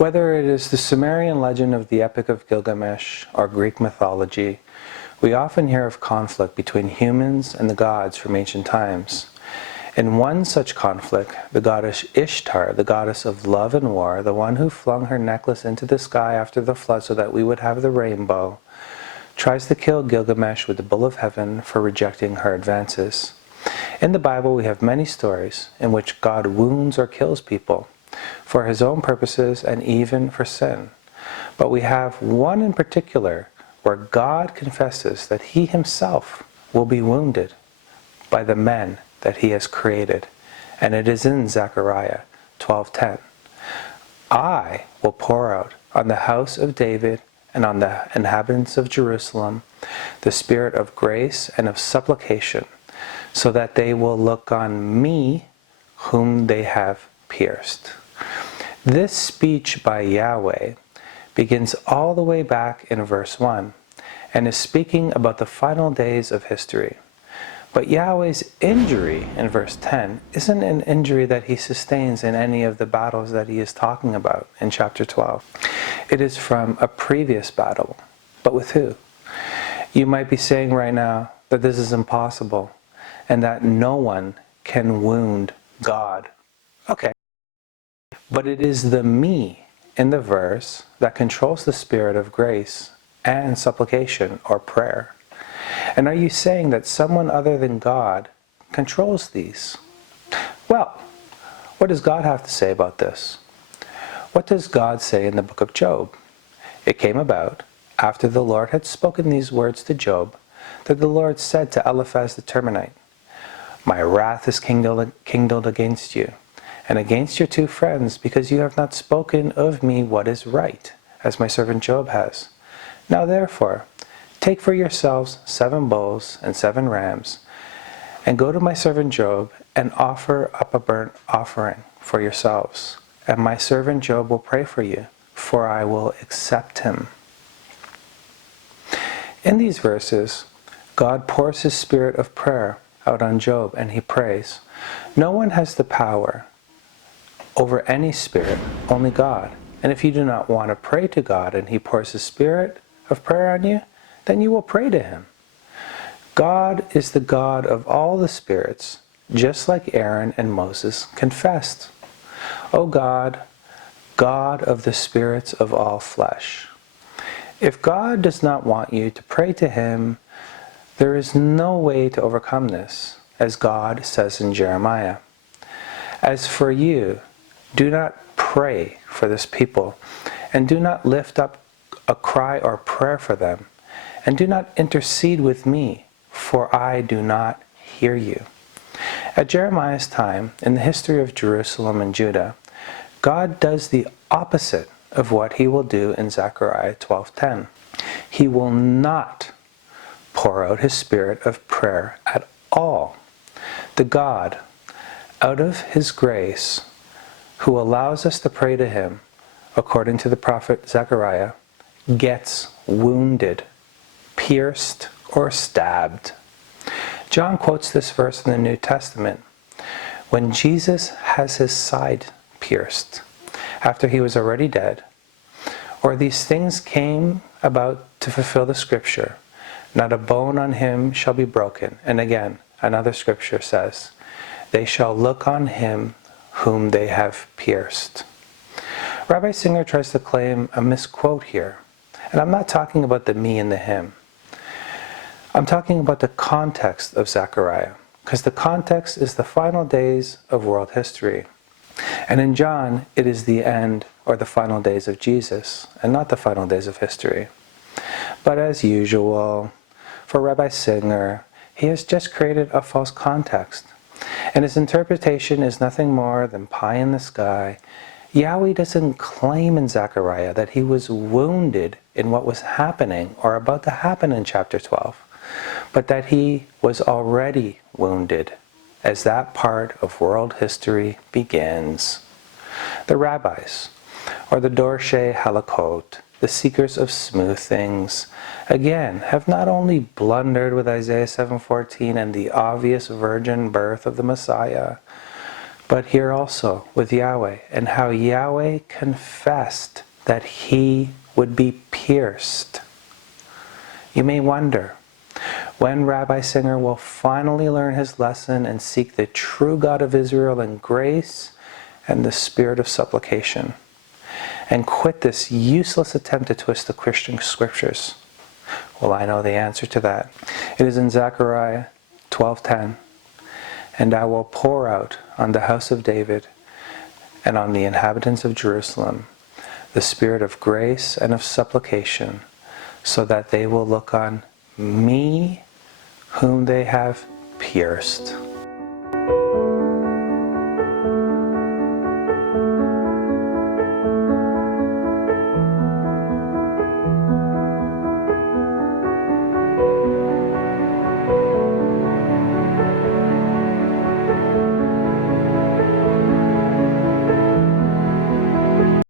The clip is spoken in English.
Whether it is the Sumerian legend of the Epic of Gilgamesh or Greek mythology, we often hear of conflict between humans and the gods from ancient times. In one such conflict, the goddess Ishtar, the goddess of love and war, the one who flung her necklace into the sky after the flood so that we would have the rainbow, tries to kill Gilgamesh with the bull of heaven for rejecting her advances. In the Bible, we have many stories in which God wounds or kills people for his own purposes and even for sin. But we have one in particular where God confesses that he himself will be wounded by the men that he has created. And it is in Zechariah 12:10. I will pour out on the house of David and on the inhabitants of Jerusalem the spirit of grace and of supplication, so that they will look on me whom they have pierced. This speech by Yahweh begins all the way back in verse 1 and is speaking about the final days of history. But Yahweh's injury in verse 10 isn't an injury that he sustains in any of the battles that he is talking about in chapter 12. It is from a previous battle. But with who? You might be saying right now that this is impossible and that no one can wound God. Okay. But it is the me in the verse that controls the spirit of grace and supplication or prayer. And are you saying that someone other than God controls these? Well, what does God have to say about this? What does God say in the book of Job? It came about, after the Lord had spoken these words to Job, that the Lord said to Eliphaz the Temanite, "My wrath is kindled against you, and against your two friends, because you have not spoken of me what is right, as my servant Job has. Now therefore, take for yourselves 7 bulls and 7 rams, and go to my servant Job, and offer up a burnt offering for yourselves. And my servant Job will pray for you, for I will accept him." In these verses, God pours his spirit of prayer out on Job, and he prays. No one has the power over any spirit, only God. And if you do not want to pray to God and he pours his spirit of prayer on you, then you will pray to him. God is the God of all the spirits, just like Aaron and Moses confessed. O God, God of the spirits of all flesh. If God does not want you to pray to him, there is no way to overcome this, as God says in Jeremiah. As for you, do not pray for this people, and do not lift up a cry or prayer for them, and do not intercede with me, for I do not hear you. At Jeremiah's time, in the history of Jerusalem and Judah, God does the opposite of what he will do in Zechariah 12:10. He will not pour out his spirit of prayer at all. The God, out of his grace, who allows us to pray to him, according to the prophet Zechariah, gets wounded, pierced, or stabbed. John quotes this verse in the New Testament when Jesus has his side pierced after he was already dead. Or these things came about to fulfill the scripture, not a bone on him shall be broken. And again, another scripture says, they shall look on him whom they have pierced. Rabbi Singer tries to claim a misquote here. And I'm not talking about the me and the him. I'm talking about the context of Zechariah, because the context is the final days of world history. And in John, it is the end or the final days of Jesus, and not the final days of history. But as usual, for Rabbi Singer, he has just created a false context. And his interpretation is nothing more than pie in the sky. Yahweh doesn't claim in Zechariah that he was wounded in what was happening or about to happen in chapter 12, but that he was already wounded as that part of world history begins. The rabbis, or the Dorshei Halakot, the seekers of smooth things, again, have not only blundered with Isaiah 7:14 and the obvious virgin birth of the Messiah, But here also with Yahweh, and how Yahweh confessed that he would be pierced. You may wonder when Rabbi Singer will finally learn his lesson and seek the true God of Israel in grace and the spirit of supplication, and quit this useless attempt to twist the Christian scriptures. Well, I know the answer to that. It is in Zechariah 12:10. And I will pour out on the house of David and on the inhabitants of Jerusalem the spirit of grace and of supplication, so that they will look on me whom they have pierced.